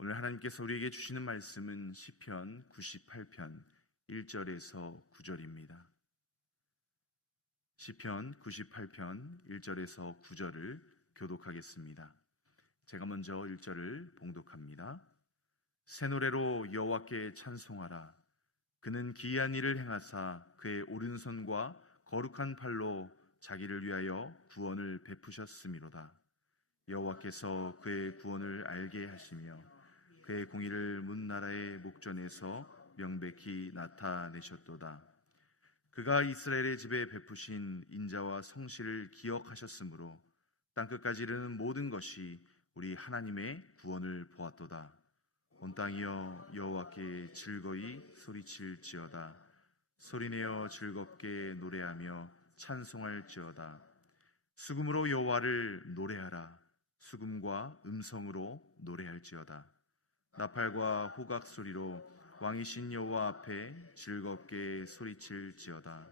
오늘 하나님께서 우리에게 주시는 말씀은 시편 98편 1절에서 9절입니다. 시편 98편 1절에서 9절을 교독하겠습니다. 제가 먼저 1절을 봉독합니다. 새 노래로 여호와께 찬송하라. 그는 기이한 일을 행하사 그의 오른손과 거룩한 팔로 자기를 위하여 구원을 베푸셨음이로다. 여호와께서 그의 구원을 알게 하시며 그의 공의를 문나라의 목전에서 명백히 나타내셨도다. 그가 이스라엘의 집에 베푸신 인자와 성실을 기억하셨으므로 땅끝까지 이르는 모든 것이 우리 하나님의 구원을 보았도다. 온 땅이여 여호와께 즐거이 소리칠지어다. 소리내어 즐겁게 노래하며 찬송할지어다. 수금으로 여호와를 노래하라. 수금과 음성으로 노래할지어다. 나팔과 호각 소리로 왕이신 여호와 앞에 즐겁게 소리칠지어다.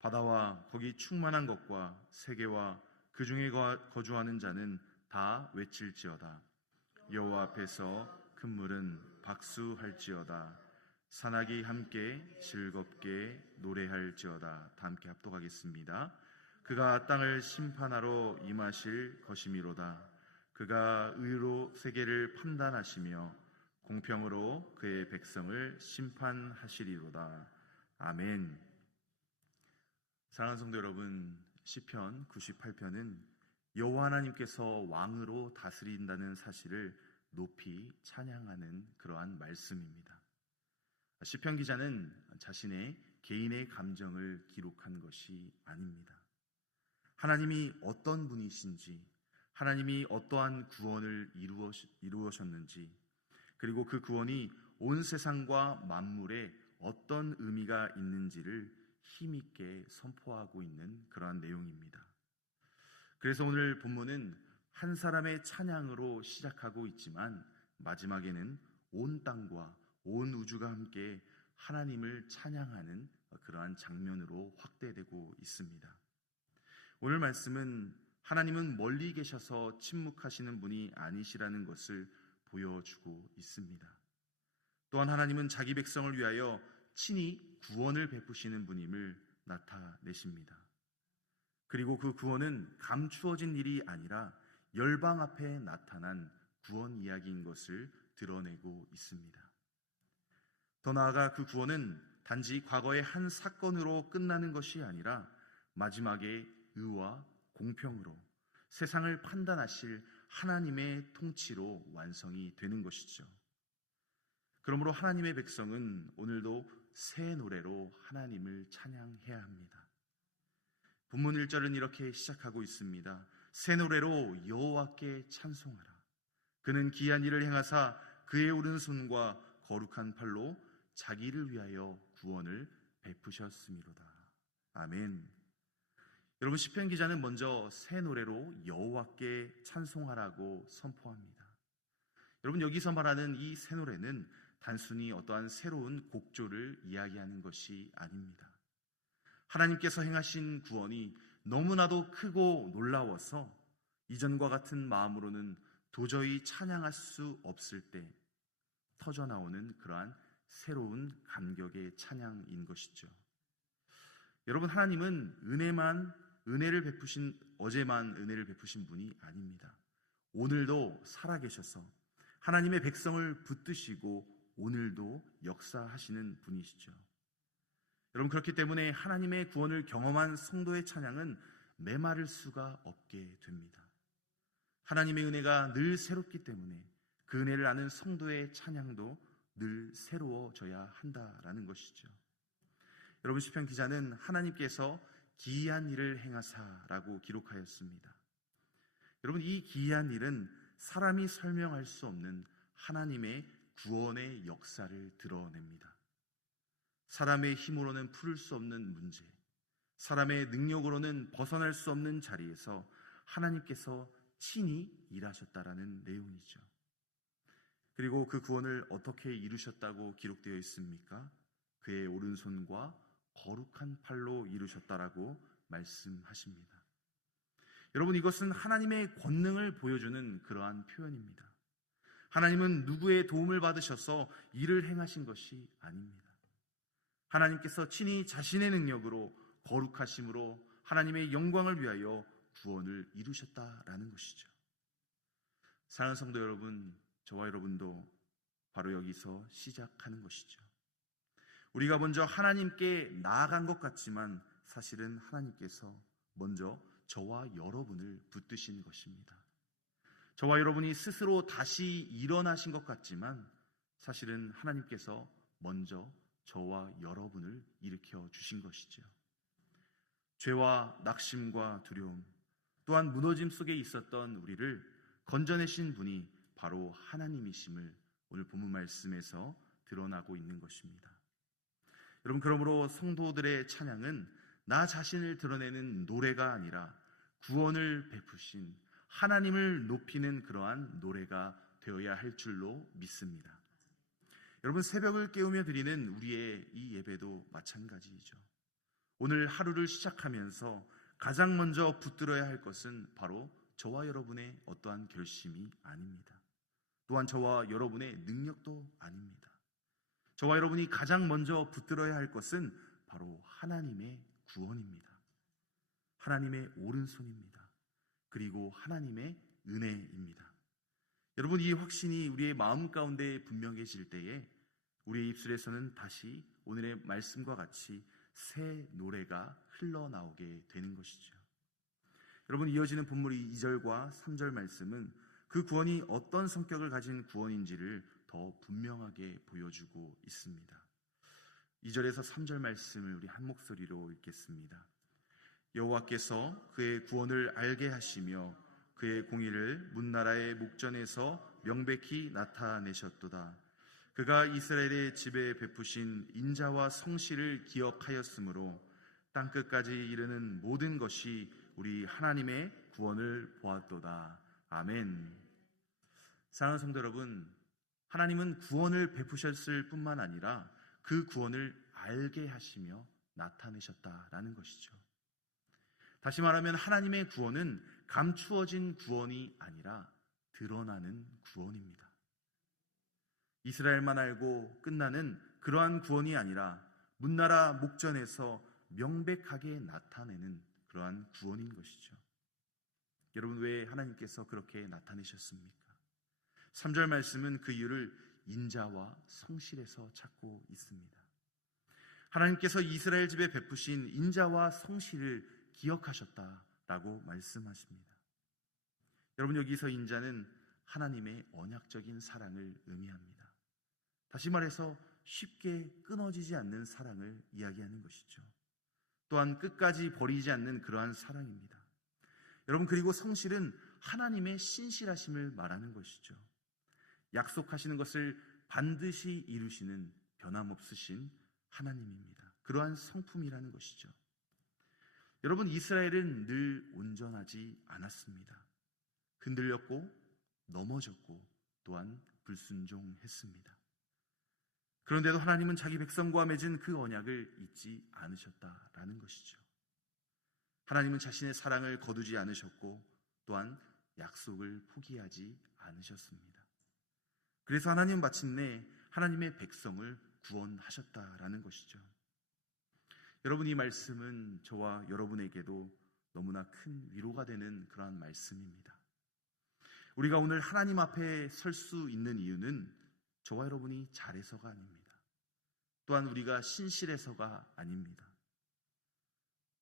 바다와 거기 충만한 것과 세계와 그 중에 거주하는 자는 다 외칠지어다. 여호와 앞에서 큰 물은 박수할지어다. 산악이 함께 즐겁게 노래할지어다. 다 함께 합독하겠습니다. 그가 땅을 심판하러 임하실 것이미로다. 그가 의로 세계를 판단하시며 공평으로 그의 백성을 심판하시리로다. 아멘. 사랑하는 성도 여러분, 시편 98편은 여호와 하나님께서 왕으로 다스린다는 사실을 높이 찬양하는 그러한 말씀입니다. 시편 기자는 자신의 개인의 감정을 기록한 것이 아닙니다. 하나님이 어떤 분이신지, 하나님이 어떠한 구원을 이루셨는지, 그리고 그 구원이 온 세상과 만물에 어떤 의미가 있는지를 힘있게 선포하고 있는 그러한 내용입니다. 그래서 오늘 본문은 한 사람의 찬양으로 시작하고 있지만 마지막에는 온 땅과 온 우주가 함께 하나님을 찬양하는 그러한 장면으로 확대되고 있습니다. 오늘 말씀은 하나님은 멀리 계셔서 침묵하시는 분이 아니시라는 것을 보여주고 있습니다. 또한 하나님은 자기 백성을 위하여 친히 구원을 베푸시는 분임을 나타내십니다. 그리고 그 구원은 감추어진 일이 아니라 열방 앞에 나타난 구원 이야기인 것을 드러내고 있습니다. 더 나아가 그 구원은 단지 과거의 한 사건으로 끝나는 것이 아니라 마지막에 의와 공평으로 세상을 판단하실 하나님의 통치로 완성이 되는 것이죠. 그러므로 하나님의 백성은 오늘도 새 노래로 하나님을 찬양해야 합니다. 본문 1절은 이렇게 시작하고 있습니다. 새 노래로 여호와께 찬송하라. 그는 기이한 일을 행하사 그의 오른손과 거룩한 팔로 자기를 위하여 구원을 베푸셨음이로다. 아멘. 여러분, 시편 기자는 먼저 새 노래로 여호와께 찬송하라고 선포합니다. 여러분, 여기서 말하는 이 새 노래는 단순히 어떠한 새로운 곡조를 이야기하는 것이 아닙니다. 하나님께서 행하신 구원이 너무나도 크고 놀라워서 이전과 같은 마음으로는 도저히 찬양할 수 없을 때 터져나오는 그러한 새로운 감격의 찬양인 것이죠. 여러분, 하나님은 어제만 은혜를 베푸신 분이 아닙니다. 오늘도 살아계셔서 하나님의 백성을 붙드시고 오늘도 역사하시는 분이시죠. 여러분, 그렇기 때문에 하나님의 구원을 경험한 성도의 찬양은 메마를 수가 없게 됩니다. 하나님의 은혜가 늘 새롭기 때문에 그 은혜를 아는 성도의 찬양도 늘 새로워져야 한다라는 것이죠. 여러분, 시편 기자는 하나님께서 기이한 일을 행하사라고 기록하였습니다. 여러분, 이 기이한 일은 사람이 설명할 수 없는 하나님의 구원의 역사를 드러냅니다. 사람의 힘으로는 풀을 수 없는 문제, 사람의 능력으로는 벗어날 수 없는 자리에서 하나님께서 친히 일하셨다라는 내용이죠. 그리고 그 구원을 어떻게 이루셨다고 기록되어 있습니까? 그의 오른손과 거룩한 팔로 이루셨다라고 말씀하십니다. 여러분, 이것은 하나님의 권능을 보여주는 그러한 표현입니다. 하나님은 누구의 도움을 받으셔서 일을 행하신 것이 아닙니다. 하나님께서 친히 자신의 능력으로 거룩하심으로 하나님의 영광을 위하여 구원을 이루셨다라는 것이죠. 사랑하는 성도 여러분, 저와 여러분도 바로 여기서 시작하는 것이죠. 우리가 먼저 하나님께 나아간 것 같지만 사실은 하나님께서 먼저 저와 여러분을 붙드신 것입니다. 저와 여러분이 스스로 다시 일어나신 것 같지만 사실은 하나님께서 먼저 저와 여러분을 일으켜 주신 것이죠. 죄와 낙심과 두려움, 또한 무너짐 속에 있었던 우리를 건져내신 분이 바로 하나님이심을 오늘 본문 말씀에서 드러나고 있는 것입니다. 여러분, 그러므로 성도들의 찬양은 나 자신을 드러내는 노래가 아니라 구원을 베푸신 하나님을 높이는 그러한 노래가 되어야 할 줄로 믿습니다. 여러분, 새벽을 깨우며 드리는 우리의 이 예배도 마찬가지이죠. 오늘 하루를 시작하면서 가장 먼저 붙들어야 할 것은 바로 저와 여러분의 어떠한 결심이 아닙니다. 또한 저와 여러분의 능력도 아닙니다. 저와 여러분이 가장 먼저 붙들어야 할 것은 바로 하나님의 구원입니다. 하나님의 오른손입니다. 그리고 하나님의 은혜입니다. 여러분, 이 확신이 우리의 마음 가운데 분명해질 때에 우리의 입술에서는 다시 오늘의 말씀과 같이 새 노래가 흘러나오게 되는 것이죠. 여러분, 이어지는 본문의 2절과 3절 말씀은 그 구원이 어떤 성격을 가진 구원인지를 더 분명하게 보여주고 있습니다. 2절에서 3절 말씀을 우리 한 목소리로 읽겠습니다. 여호와께서 그의 구원을 알게 하시며 그의 공의를 문나라의 목전에서 명백히 나타내셨도다. 그가 이스라엘의 집에 베푸신 인자와 성실을 기억하였으므로 땅끝까지 이르는 모든 것이 우리 하나님의 구원을 보았도다. 아멘. 사랑하는 성도 여러분, 하나님은 구원을 베푸셨을 뿐만 아니라 그 구원을 알게 하시며 나타내셨다라는 것이죠. 다시 말하면 하나님의 구원은 감추어진 구원이 아니라 드러나는 구원입니다. 이스라엘만 알고 끝나는 그러한 구원이 아니라 문나라 목전에서 명백하게 나타내는 그러한 구원인 것이죠. 여러분, 왜 하나님께서 그렇게 나타내셨습니까? 3절 말씀은 그 이유를 인자와 성실에서 찾고 있습니다. 하나님께서 이스라엘 집에 베푸신 인자와 성실을 기억하셨다라고 말씀하십니다. 여러분, 여기서 인자는 하나님의 언약적인 사랑을 의미합니다. 다시 말해서 쉽게 끊어지지 않는 사랑을 이야기하는 것이죠. 또한 끝까지 버리지 않는 그러한 사랑입니다. 여러분, 그리고 성실은 하나님의 신실하심을 말하는 것이죠. 약속하시는 것을 반드시 이루시는 변함없으신 하나님입니다. 그러한 성품이라는 것이죠. 여러분, 이스라엘은 늘 온전하지 않았습니다. 흔들렸고 넘어졌고 또한 불순종했습니다. 그런데도 하나님은 자기 백성과 맺은 그 언약을 잊지 않으셨다라는 것이죠. 하나님은 자신의 사랑을 거두지 않으셨고 또한 약속을 포기하지 않으셨습니다. 그래서 하나님은 마침내 하나님의 백성을 구원하셨다라는 것이죠. 여러분, 이 말씀은 저와 여러분에게도 너무나 큰 위로가 되는 그러한 말씀입니다. 우리가 오늘 하나님 앞에 설 수 있는 이유는 저와 여러분이 잘해서가 아닙니다. 또한 우리가 신실해서가 아닙니다.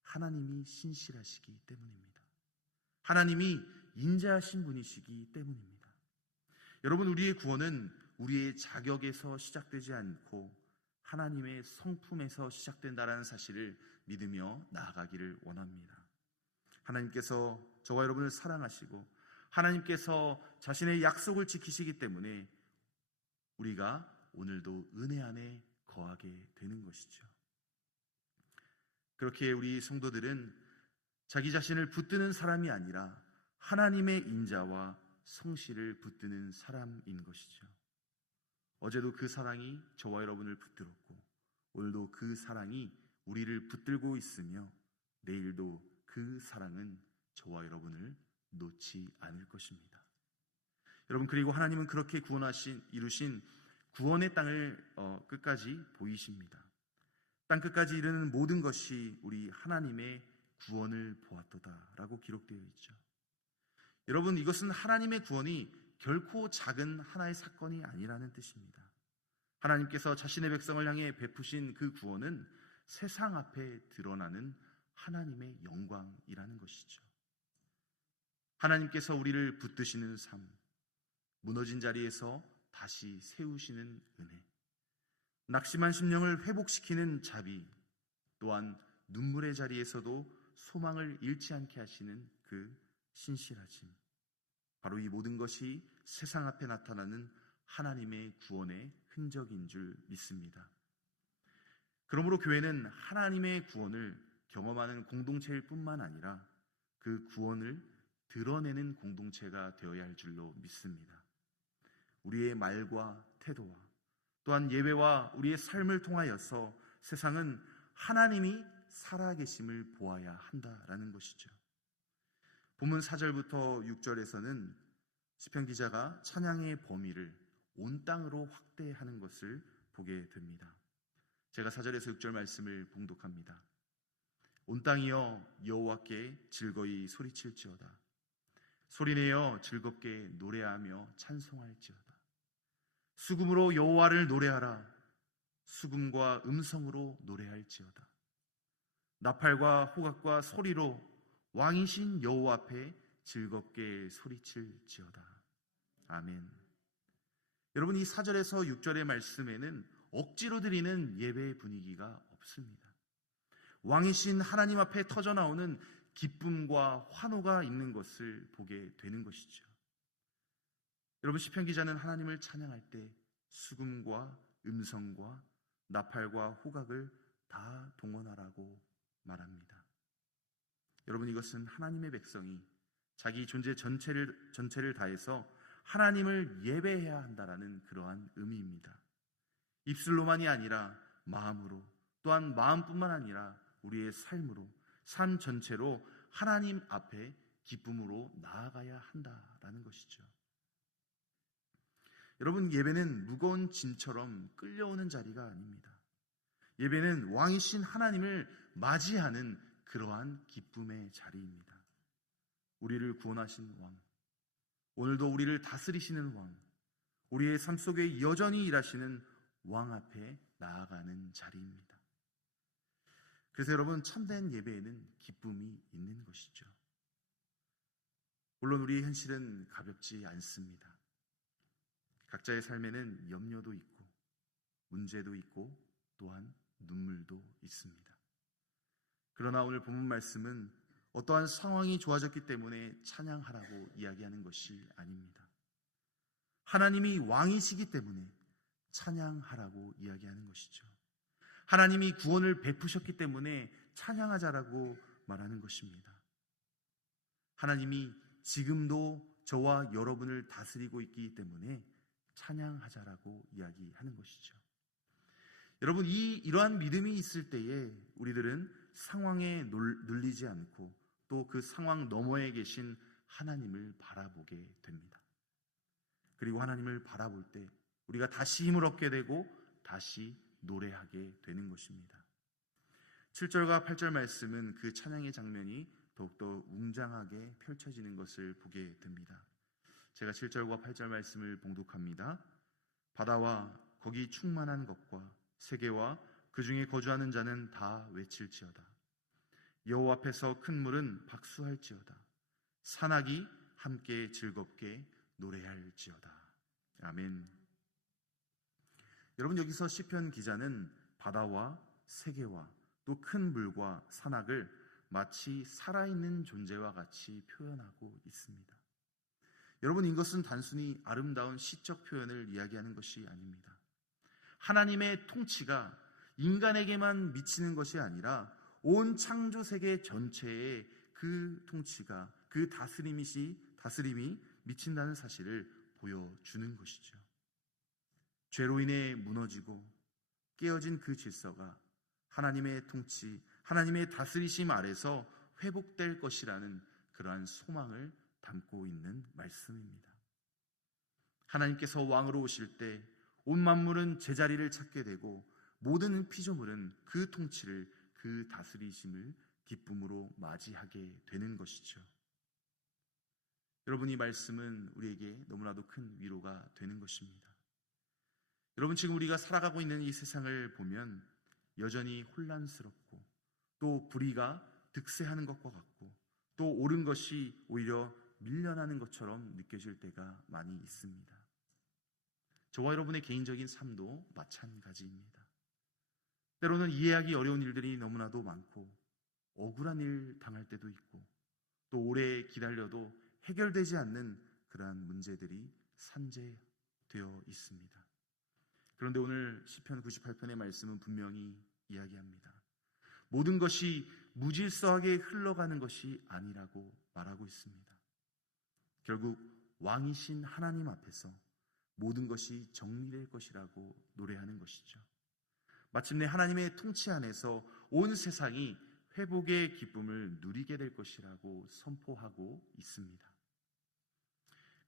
하나님이 신실하시기 때문입니다. 하나님이 인자하신 분이시기 때문입니다. 여러분, 우리의 구원은 우리의 자격에서 시작되지 않고 하나님의 성품에서 시작된다라는 사실을 믿으며 나아가기를 원합니다. 하나님께서 저와 여러분을 사랑하시고 하나님께서 자신의 약속을 지키시기 때문에 우리가 오늘도 은혜 안에 거하게 되는 것이죠. 그렇게 우리 성도들은 자기 자신을 붙드는 사람이 아니라 하나님의 인자와 성실을 붙드는 사람인 것이죠. 어제도 그 사랑이 저와 여러분을 붙들었고 오늘도 그 사랑이 우리를 붙들고 있으며 내일도 그 사랑은 저와 여러분을 놓지 않을 것입니다. 여러분, 그리고 하나님은 그렇게 이루신 구원의 땅을 끝까지 보이십니다. 땅 끝까지 이르는 모든 것이 우리 하나님의 구원을 보았도다라고 기록되어 있죠. 여러분, 이것은 하나님의 구원이 결코 작은 하나의 사건이 아니라는 뜻입니다. 하나님께서 자신의 백성을 향해 베푸신 그 구원은 세상 앞에 드러나는 하나님의 영광이라는 것이죠. 하나님께서 우리를 붙드시는 삶, 무너진 자리에서 다시 세우시는 은혜, 낙심한 심령을 회복시키는 자비, 또한 눈물의 자리에서도 소망을 잃지 않게 하시는 그 신실하심, 바로 이 모든 것이 세상 앞에 나타나는 하나님의 구원의 흔적인 줄 믿습니다. 그러므로 교회는 하나님의 구원을 경험하는 공동체일 뿐만 아니라 그 구원을 드러내는 공동체가 되어야 할 줄로 믿습니다. 우리의 말과 태도와 또한 예배와 우리의 삶을 통하여서 세상은 하나님이 살아계심을 보아야 한다라는 것이죠. 본문 4절부터 6절에서는 시편 기자가 찬양의 범위를 온 땅으로 확대하는 것을 보게 됩니다. 제가 4절에서 6절 말씀을 봉독합니다. 온 땅이여 여호와께 즐거이 소리칠지어다. 소리내어 즐겁게 노래하며 찬송할지어다. 수금으로 여호와를 노래하라. 수금과 음성으로 노래할지어다. 나팔과 호각과 소리로 왕이신 여호와 앞에 즐겁게 소리칠지어다. 아멘. 여러분, 이 4절에서 6절의 말씀에는 억지로 드리는 예배의 분위기가 없습니다. 왕이신 하나님 앞에 터져나오는 기쁨과 환호가 있는 것을 보게 되는 것이죠. 여러분, 시편 기자는 하나님을 찬양할 때 수금과 음성과 나팔과 호각을 다 동원하라고 말합니다. 여러분, 이것은 하나님의 백성이 자기 존재 전체를 다해서 하나님을 예배해야 한다라는 그러한 의미입니다. 입술로만이 아니라 마음으로, 또한 마음뿐만 아니라 우리의 삶으로, 삶 전체로 하나님 앞에 기쁨으로 나아가야 한다라는 것이죠. 여러분, 예배는 무거운 짐처럼 끌려오는 자리가 아닙니다. 예배는 왕이신 하나님을 맞이하는 그러한 기쁨의 자리입니다. 우리를 구원하신 왕, 오늘도 우리를 다스리시는 왕, 우리의 삶 속에 여전히 일하시는 왕 앞에 나아가는 자리입니다. 그래서 여러분, 참된 예배에는 기쁨이 있는 것이죠. 물론 우리의 현실은 가볍지 않습니다. 각자의 삶에는 염려도 있고 문제도 있고 또한 눈물도 있습니다. 그러나 오늘 본문 말씀은 어떠한 상황이 좋아졌기 때문에 찬양하라고 이야기하는 것이 아닙니다. 하나님이 왕이시기 때문에 찬양하라고 이야기하는 것이죠. 하나님이 구원을 베푸셨기 때문에 찬양하자라고 말하는 것입니다. 하나님이 지금도 저와 여러분을 다스리고 있기 때문에 찬양하자라고 이야기하는 것이죠. 여러분, 이러한 믿음이 있을 때에 우리들은 상황에 눌리지 않고 또 그 상황 너머에 계신 하나님을 바라보게 됩니다. 그리고 하나님을 바라볼 때 우리가 다시 힘을 얻게 되고 다시 노래하게 되는 것입니다. 7절과 8절 말씀은 그 찬양의 장면이 더욱더 웅장하게 펼쳐지는 것을 보게 됩니다. 제가 7절과 8절 말씀을 봉독합니다. 바다와 거기 충만한 것과 세계와 그 중에 거주하는 자는 다 외칠지어다. 여호와 앞에서 큰 물은 박수할지어다. 산악이 함께 즐겁게 노래할지어다. 아멘. 여러분, 여기서 시편 기자는 바다와 세계와 또 큰 물과 산악을 마치 살아있는 존재와 같이 표현하고 있습니다. 여러분, 이것은 단순히 아름다운 시적 표현을 이야기하는 것이 아닙니다. 하나님의 통치가 인간에게만 미치는 것이 아니라 온 창조 세계 전체에 그 통치가, 그 다스림이 미친다는 사실을 보여주는 것이죠. 죄로 인해 무너지고 깨어진 그 질서가 하나님의 통치, 하나님의 다스리심 아래서 회복될 것이라는 그러한 소망을 담고 있는 말씀입니다. 하나님께서 왕으로 오실 때 온 만물은 제자리를 찾게 되고 모든 피조물은 그 통치를, 그 다스리심을 기쁨으로 맞이하게 되는 것이죠. 여러분, 이 말씀은 우리에게 너무나도 큰 위로가 되는 것입니다. 여러분, 지금 우리가 살아가고 있는 이 세상을 보면 여전히 혼란스럽고 또 불의가 득세하는 것과 같고 또 옳은 것이 오히려 밀려나는 것처럼 느껴질 때가 많이 있습니다. 저와 여러분의 개인적인 삶도 마찬가지입니다. 때로는 이해하기 어려운 일들이 너무나도 많고 억울한 일 당할 때도 있고 또 오래 기다려도 해결되지 않는 그러한 문제들이 산재되어 있습니다. 그런데 오늘 시편 98편의 말씀은 분명히 이야기합니다. 모든 것이 무질서하게 흘러가는 것이 아니라고 말하고 있습니다. 결국 왕이신 하나님 앞에서 모든 것이 정리될 것이라고 노래하는 것이죠. 마침내 하나님의 통치 안에서 온 세상이 회복의 기쁨을 누리게 될 것이라고 선포하고 있습니다.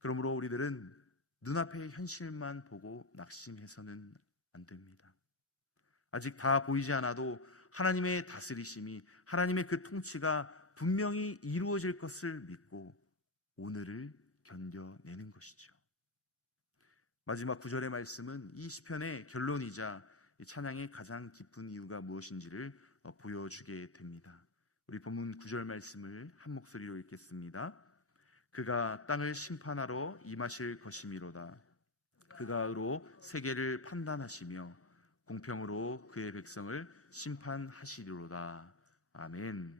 그러므로 우리들은 눈앞의 현실만 보고 낙심해서는 안 됩니다. 아직 다 보이지 않아도 하나님의 다스리심이, 하나님의 그 통치가 분명히 이루어질 것을 믿고 오늘을 견뎌내는 것이죠. 마지막 9절의 말씀은 이 시편의 결론이자 찬양의 가장 깊은 이유가 무엇인지를 보여주게 됩니다. 우리 본문 9절 말씀을 한 목소리로 읽겠습니다. 그가 땅을 심판하러 임하실 것이미로다. 그가 의로 세계를 판단하시며 공평으로 그의 백성을 심판하시리로다. 아멘.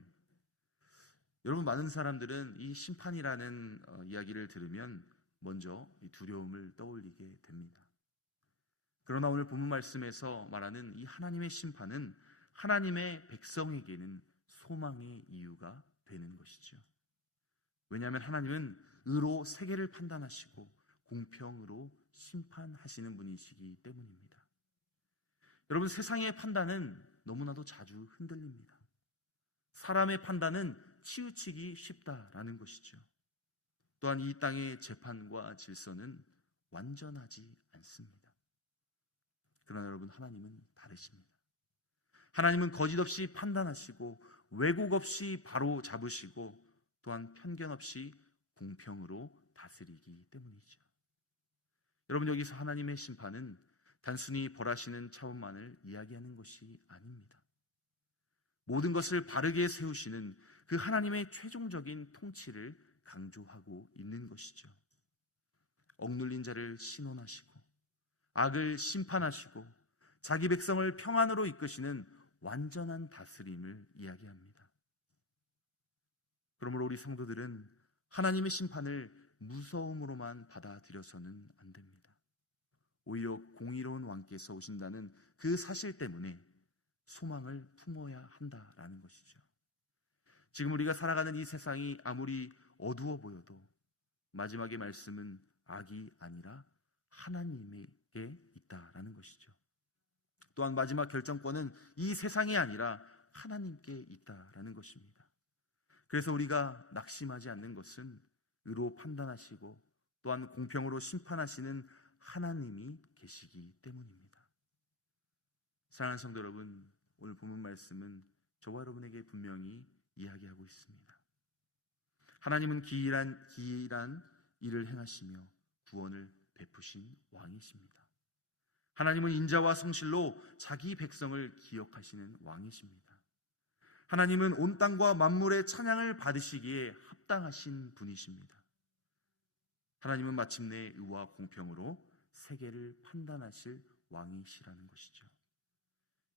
여러분, 많은 사람들은 이 심판이라는 이야기를 들으면 먼저 이 두려움을 떠올리게 됩니다. 그러나 오늘 본문 말씀에서 말하는 이 하나님의 심판은 하나님의 백성에게는 소망의 이유가 되는 것이죠. 왜냐하면 하나님은 의로 세계를 판단하시고 공평으로 심판하시는 분이시기 때문입니다. 여러분, 세상의 판단은 너무나도 자주 흔들립니다. 사람의 판단은 치우치기 쉽다라는 것이죠. 또한 이 땅의 재판과 질서는 완전하지 않습니다. 그러나 여러분, 하나님은 다르십니다. 하나님은 거짓 없이 판단하시고 왜곡 없이 바로 잡으시고 또한 편견 없이 공평으로 다스리기 때문이죠. 여러분, 여기서 하나님의 심판은 단순히 벌하시는 차원만을 이야기하는 것이 아닙니다. 모든 것을 바르게 세우시는 그 하나님의 최종적인 통치를 강조하고 있는 것이죠. 억눌린 자를 신원하시고 악을 심판하시고 자기 백성을 평안으로 이끄시는 완전한 다스림을 이야기합니다. 그러므로 우리 성도들은 하나님의 심판을 무서움으로만 받아들여서는 안 됩니다. 오히려 공의로운 왕께서 오신다는 그 사실 때문에 소망을 품어야 한다라는 것이죠. 지금 우리가 살아가는 이 세상이 아무리 어두워 보여도 마지막의 말씀은 악이 아니라 하나님에게 있다라는 것이죠. 또한 마지막 결정권은 이 세상이 아니라 하나님께 있다라는 것입니다. 그래서 우리가 낙심하지 않는 것은 의로 판단하시고 또한 공평으로 심판하시는 하나님이 계시기 때문입니다. 사랑하는 성도 여러분, 오늘 본문 말씀은 저와 여러분에게 분명히 이야기하고 있습니다. 하나님은 기이한 일을 행하시며 구원을 베푸신 왕이십니다. 하나님은 인자와 성실로 자기 백성을 기억하시는 왕이십니다. 하나님은 온 땅과 만물의 찬양을 받으시기에 합당하신 분이십니다. 하나님은 마침내 의와 공평으로 세계를 판단하실 왕이시라는 것이죠.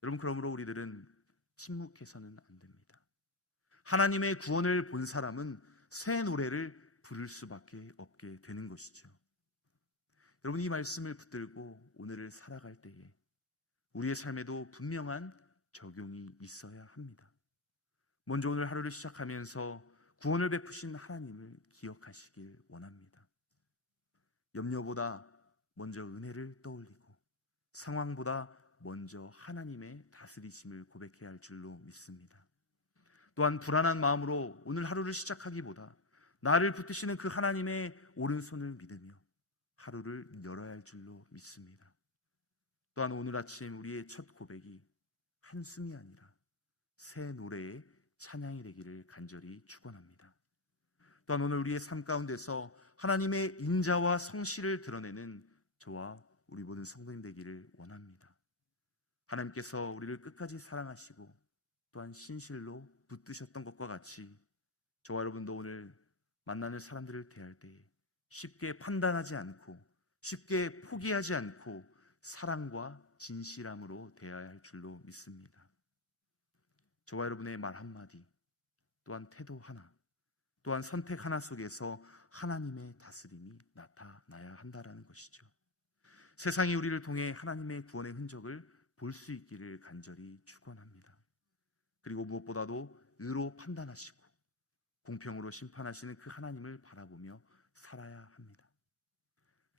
여러분, 그러므로 우리들은 침묵해서는 안 됩니다. 하나님의 구원을 본 사람은 새 노래를 부를 수밖에 없게 되는 것이죠. 여러분, 이 말씀을 붙들고 오늘을 살아갈 때에 우리의 삶에도 분명한 적용이 있어야 합니다. 먼저 오늘 하루를 시작하면서 구원을 베푸신 하나님을 기억하시길 원합니다. 염려보다 먼저 은혜를 떠올리고 상황보다 먼저 하나님의 다스리심을 고백해야 할 줄로 믿습니다. 또한 불안한 마음으로 오늘 하루를 시작하기보다 나를 붙드시는 그 하나님의 오른손을 믿으며 하루를 열어야 할 줄로 믿습니다. 또한 오늘 아침 우리의 첫 고백이 한숨이 아니라 새 노래의 찬양이 되기를 간절히 축원합니다. 또한 오늘 우리의 삶 가운데서 하나님의 인자와 성실을 드러내는 저와 우리 모든 성도님 되기를 원합니다. 하나님께서 우리를 끝까지 사랑하시고 또한 신실로 붙드셨던 것과 같이 저와 여러분도 오늘 만나는 사람들을 대할 때에 쉽게 판단하지 않고 쉽게 포기하지 않고 사랑과 진실함으로 대해야 할 줄로 믿습니다. 저와 여러분의 말 한마디, 또한 태도 하나, 또한 선택 하나 속에서 하나님의 다스림이 나타나야 한다는 것이죠. 세상이 우리를 통해 하나님의 구원의 흔적을 볼 수 있기를 간절히 축원합니다. 그리고 무엇보다도 의로 판단하시고 공평으로 심판하시는 그 하나님을 바라보며 살아야 합니다.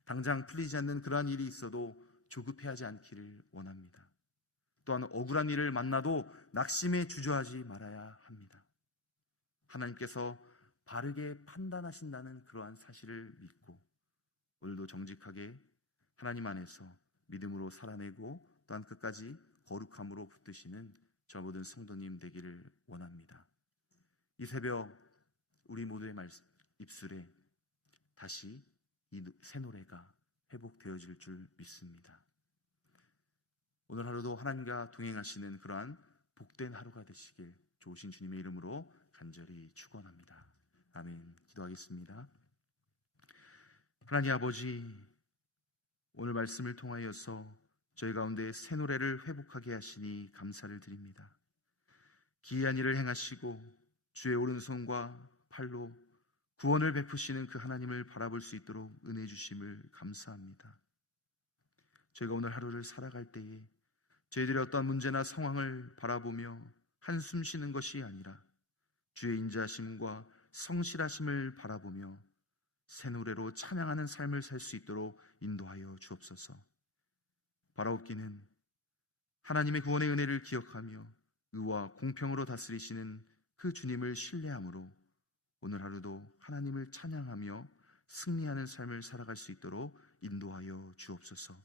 당장 풀리지 않는 그러한 일이 있어도 조급해하지 않기를 원합니다. 또한 억울한 일을 만나도 낙심에 주저하지 말아야 합니다. 하나님께서 바르게 판단하신다는 그러한 사실을 믿고 오늘도 정직하게 하나님 안에서 믿음으로 살아내고 또한 끝까지 거룩함으로 붙드시는 저 모든 성도님 되기를 원합니다. 이 새벽 우리 모두의 입술에 다시 이 새 노래가 회복되어질 줄 믿습니다. 오늘 하루도 하나님과 동행하시는 그러한 복된 하루가 되시길 좋으신 주님의 이름으로 간절히 축원합니다. 아멘. 기도하겠습니다. 하나님 아버지, 오늘 말씀을 통하여서 저희 가운데 새 노래를 회복하게 하시니 감사를 드립니다. 기이한 일을 행하시고 주의 오른손과 팔로 구원을 베푸시는 그 하나님을 바라볼 수 있도록 은혜 주심을 감사합니다. 저희가 오늘 하루를 살아갈 때에 저희들의 어떠한 문제나 상황을 바라보며 한숨 쉬는 것이 아니라 주의 인자하심과 성실하심을 바라보며 새 노래로 찬양하는 삶을 살 수 있도록 인도하여 주옵소서. 바라옵기는 하나님의 구원의 은혜를 기억하며 의와 공평으로 다스리시는 그 주님을 신뢰함으로 오늘 하루도 하나님을 찬양하며 승리하는 삶을 살아갈 수 있도록 인도하여 주옵소서.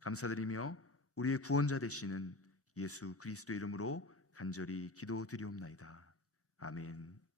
감사드리며 우리의 구원자 되시는 예수 그리스도 이름으로 간절히 기도드리옵나이다. 아멘.